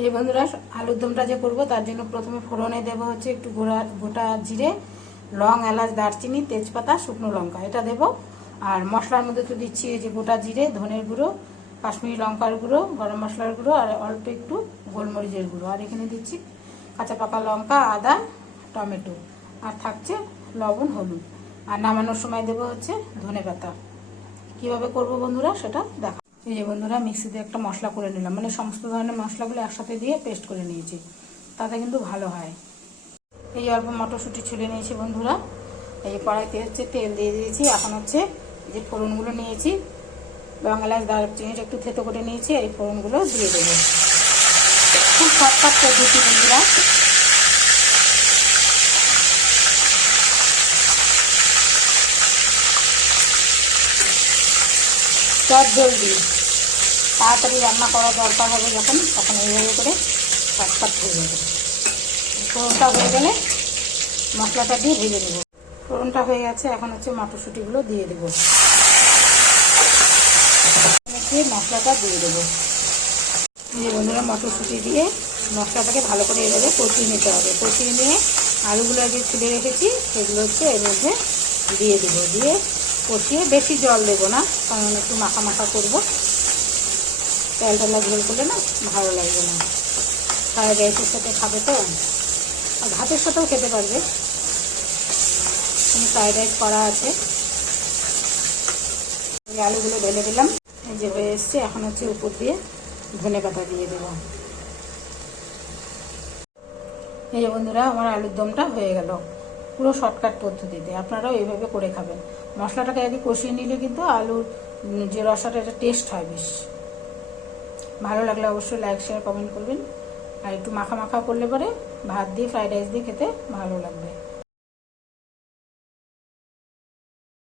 এই বন্ধুরা, আলুর দমটা যে করব, তার জন্য প্রথমে ফোড়নে দেব হচ্ছে একটু গোড়া, গোটা জিরে, লং, এলাচ, দারচিনি, তেজপাতা, শুকনো লঙ্কা, এটা দেব। আর মশলার মধ্যে তো দিচ্ছি এই যে গোটা জিরে, ধনের গুঁড়ো, কাশ্মীরি লঙ্কার গুঁড়ো, গরম মশলার গুঁড়ো, আর অল্প একটু গোলমরিচের গুঁড়ো। আর এখানে দিচ্ছি কাঁচা পাকা লঙ্কা, আদা, টমেটো, আর থাকছে লবণ, হলুদ। আর নামানোর সময় দেবো হচ্ছে ধনে পাতা কীভাবে করব বন্ধুরা, সেটা দেখা এই যে বন্ধুরা মিক্সিতে একটা মশলা করে নিলাম। মানে সমস্ত ধরনের মশলাগুলো একসাথে দিয়ে পেস্ট করে নিয়েছি। তাতে কিন্তু ভালো হয়। এই অল্প মটরশুঁটি ছুলে নিয়েছি বন্ধুরা। এই কড়াইতে হচ্ছে, তেল দিয়ে দিয়েছি। এখন হচ্ছে যে ফোড়নগুলো নিয়েছি। এলাচ দারচিনিটা একটু থেতো করে নিয়েছি এই ফোড়নগুলো দিয়ে দেবো। খুব শর্টকাট পদ্ধতি বন্ধুরা। চট জলদি। তাড়াতাড়ি রান্না করা দরকার হবে যখন, তখন এইভাবে করে শর্টকাট হয়ে যাবে ফোড়নটা হয়ে গেলে মশলাটা দিয়ে ভেজে নেব। ফোড়নটা হয়ে গেছে, এখন হচ্ছে মটরশুঁটিগুলো দিয়ে দেবো। হচ্ছে মশলাটা দিয়ে দেবো। এই বন্ধুরা, মটরশুঁটি দিয়ে মশলাটাকে ভালো করে এভাবে কষিয়ে নিতে হবে। কষিয়ে নিয়ে আলুগুলো যে ছুলে রেখেছি, সেগুলো হচ্ছে এর মধ্যে দিয়ে দেবো। দিয়ে কষিয়ে বেশি জল দেবো না, কারণ একটু মাখা মাখা করব। তেল টেলা ঝোল করলে না ভালো লাগবে না। ফ্রাইড রাইসের সাথে খাবে তো। আর ভাতের সাথেও খেতে পারবে। ফ্রাইড রাইস করা আছে। আলুগুলো ঢেলে দিলাম। এই যে হয়ে এসছে, এখন হচ্ছে উপর দিয়ে ধনে পাতা দিয়ে দেবো। এই যে বন্ধুরা, আমার আলুর দমটা হয়ে গেল। পুরো শর্টকাট পদ্ধতিতে। আপনারাও এইভাবে করে খাবেন। মশলাটাকে আগে কষিয়ে নিলে কিন্তু আলুর যে রসাটা, এটা টেস্ট হয় বেশ। ভালো লাগলে অবশ্যই লাইক শেয়ার কমেন্ট করবেন। আর একটু মাখা মাখা করলে পরে ভাত দিয়ে ফ্রাইড রাইস দিয়ে খেতে ভালো লাগবে।